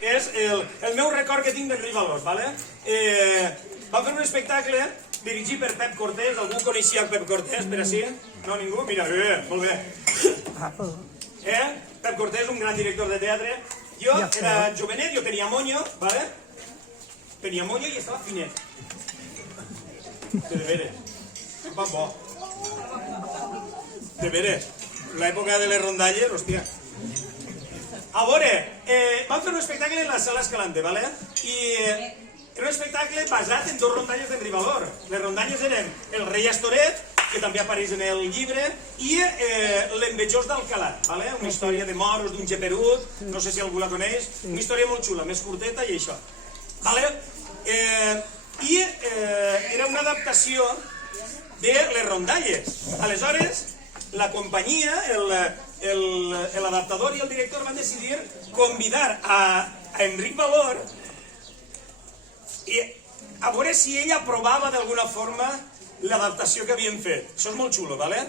és el meu record que tinc d'Enric Valors, ¿vale? Vam fer un espectacle dirigit per Pep Cortés. Algú coneixia Pep Cortés, per així? No, ningú? Mira, molt bé. Pep Cortés, un gran director de teatre. Jo era jovenet, jo tenia moño, ¿vale? Tenia moño i estava finet. De veres. Va bo. De veres. L'època de les rondalles, hòstia. A veure, vam fer un espectacle en la Sala Escalante, ¿vale? I era un espectacle basat en dos rondalles d'Enric Valor. Les rondalles eren El rei Astoret, que també apareix en el llibre, i L'envejós d'Alcalá, ¿vale? Una història de moros, d'un geperut, no sé si algú la coneix, una història molt xula, més curteta i això. ¿Vale? I era una adaptació de les rondalles. Aleshores, la companyia, l'adaptador i el director van decidir convidar a Enric Valor i a veure si ell aprovava d'alguna forma l'adaptació que havien fet. Això és molt xulo, ¿vale?